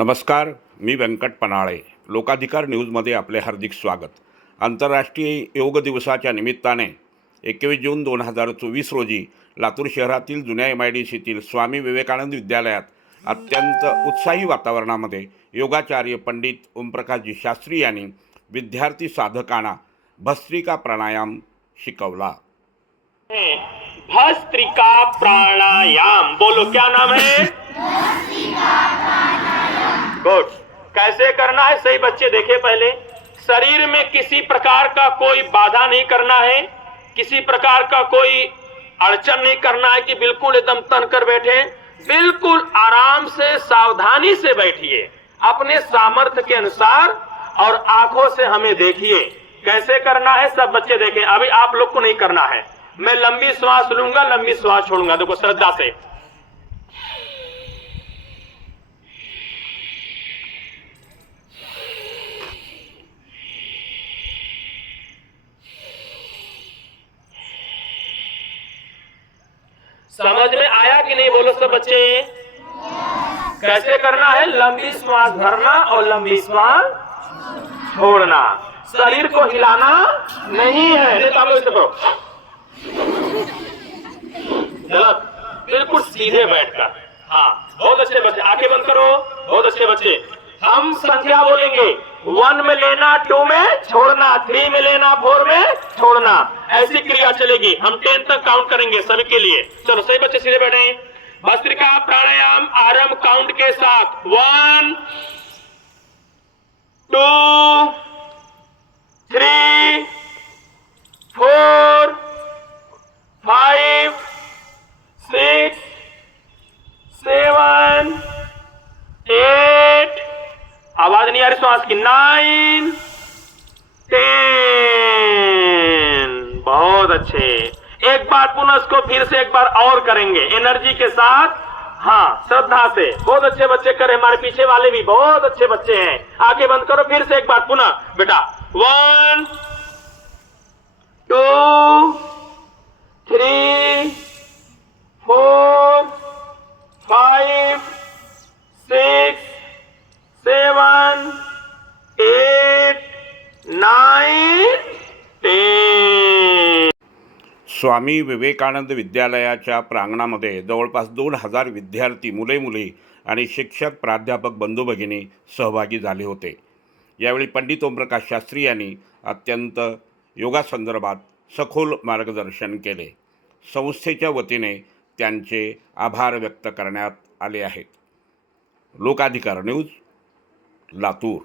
नमस्कार मी व्यंकट पनाळे. लोकाधिकार न्यूजमध्ये आपले हार्दिक स्वागत. आंतरराष्ट्रीय योग दिवसाच्या निमित्ताने एकवीस जून दोन हजार चोवीस रोजी लातूर शहरातील जुन्या एम आय डी सीतील स्वामी विवेकानंद विद्यालयात अत्यंत उत्साही वातावरणामध्ये योगाचार्य पंडित ओमप्रकाशजी शास्त्री यांनी विद्यार्थी साधकांना भस्त्रिका प्राणायाम शिकवला. भस्त्रिका प्राणायाम. बोलो क्या नाम है? गुड कैसे करना है? सही बच्चे देखे पहले। शरीर में किसी प्रकार का कोई बाधा नहीं करना है। किसी प्रकार का कोई अड़चन नहीं करना है कि बिल्कुल एकदम तन कर बैठे। बिल्कुल आराम से, सावधानी से बैठिए। अपने सामर्थ्य के अनुसार और आँखों से हमें देखिए। कैसे करना है? सब बच्चे देखें। अभी आप लोग को नहीं करना है। मैं लंबी श्वास लूँगा, लंबी श्वास छोड़ूँगा। देखो, श्रद्धा से। समझ में आया कि नहीं? बोलो सब बच्चे। कैसे करना है? लंबी श्वास भरना और लंबी श्वास छोड़ना। शरीर को हिलाना नहीं है। तो बिल्कुल सीधे बैठकर। हाँ बहुत अच्छे बच्चे। आगे बंद करो। बहुत अच्छे बच्चे। हम संख्या बोलेंगे। वन में लेना, टू में छोड़ना, थ्री में लेना, फोर में छोड़ना। ऐसी क्रिया चलेगी। हम टेन तक काउंट करेंगे सभी के लिए। चलो सही बच्चे सीधे बैठे भस्त्रिका प्राणायाम आरंभ काउंट के साथ। वन रही श्वास की नाइन टेन बहुत अच्छे। एक बार पुनः इसको फिर से एक बार और करेंगे। एनर्जी के साथ हाँ श्रद्धा से। बहुत अच्छे बच्चे करे हमारे पीछे वाले भी बहुत अच्छे बच्चे हैं। आगे बंद करो फिर से एक बार पुनः। बेटा वन टू स्वामी विवेकानंद विद्यालयाच्या प्रांगणामध्ये जवळपास दोन हजार विद्यार्थी मुले मुली आणि शिक्षक प्राध्यापक बंधू भगिनी सहभागी झाले होते. यावेळी पंडित ओमप्रकाश शास्त्री यांनी अत्यंत योगासंदर्भात सखोल मार्गदर्शन केले. संस्थेच्या वतीने त्यांचे आभार व्यक्त करण्यात आले आहेत. लोकाधिकार न्यूज लातूर.